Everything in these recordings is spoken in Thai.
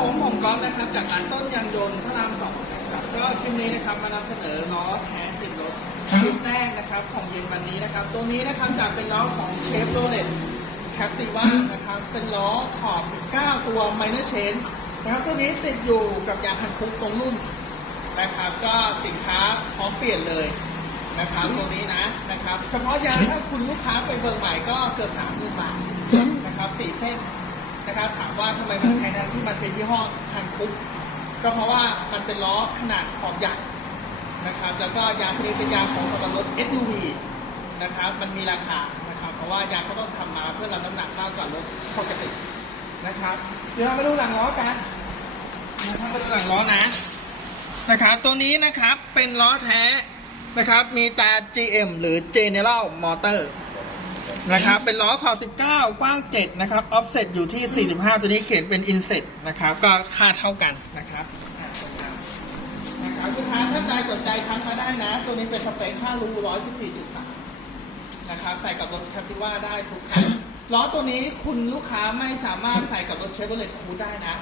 ผมผมก๊อฟนะครับ จากร้านต้นยางยนต์พระรามสองครับก็คลิปนี้นะครับมานำเสนอล้อแท้ติดรถชุดแรกนะครับของเย็นวันนี้นะครับ ตัวนี้นะครับจากเป็นล้อของเชฟโรเลตแคปติว่านะครับ เป็นล้อขอบ 19 ตัวไมเนอร์เชนนะครับตัวนี้ติดอยู่กับยางพันคุกตรงรุ่นนะครับ ก็สินค้าพร้อมเปลี่ยนเลยนะครับตัวนี้นะนะครับ เฉพาะยางถ้าคุณลูกค้าไปเบิกใหม่ก็เกือบสามหมื่นบาทนะครับสี่เส้น นะครับถามว่าทำไมมันแพงทั้งที่มันเป็นยี่ห้อฮันคุกก็เพราะว่ามันเป็นล้อขนาดขอบใหญ่นะครับแล้วก็ยางนี้เป็นยางของสำหรับรถ SUV นะครับมันมีราคานะครับเพราะว่ายางเขาต้องทำมาเพื่อรับน้ำหนักมากกว่ารถปกตินะครับเดี๋ยวเรามาดูหลังล้อกันนะครับมาดูหลังล้อนะนะครับตัวนี้นะครับเป็นล้อแท้นะครับมีตา GM หรือ General Motor นะครับ เป็นล้อขอบ 19 กว้าง 7 นะครับ ออฟเซ็ตอยู่ที่ 45 ตัวนี้เขียนเป็นอินเซ็ตนะครับ ก็ค่าเท่ากันนะครับนะครับลูกค้าท่านใดสนใจทักมาได้นะ ตัวนี้เป็นสเปค5รู114.3 นะครับ ใส่กับรถแคปติว่าได้ทุกคันล้อตัวนี้คุณลูกค้าไม่สามารถใส่กับรถเชฟโรเลตคูดได้นะ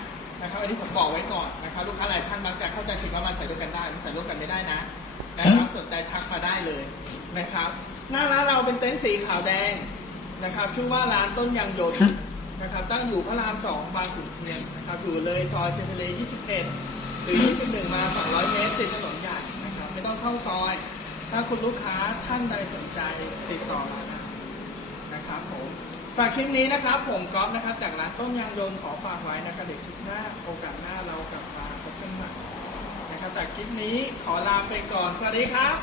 นะครับอันนี้ผมบอกไว้ก่อนนะครับลูกค้าหลายท่านมักจะเข้าใจผิดว่ามันใส่ด้วยกันได้มันใส่ร่วมกันไม่ได้นะนะครับสนใจทักมาได้เลย นะครับ หน้าร้านเราเป็นเต็นท์สีขาวแดงนะครับ ชื่อว่าร้านต้นยางยนต์นะครับ ตั้งอยู่พระรามสองบางขุนเทียนนะครับ อยู่เลยซอยเจนเทเล21 หรือ 21 มา 200 เมตรติดถนนใหญ่นะครับ ไม่ต้องเข้าซอย ถ้าคุณลูกค้าท่านใดสนใจติดต่อเรานะนะครับผมฝากคลิปนี้นะครับ ผมก๊อฟนะครับ จากร้านต้นยางยนต์ขอฝากไว้นะครับเดี๋ยวคลิปหน้าโอกาสหน้าเรากลับมาพบกันใหม่นะครับจากคลิปนี้ขอลาไปก่อน สวัสดีครับ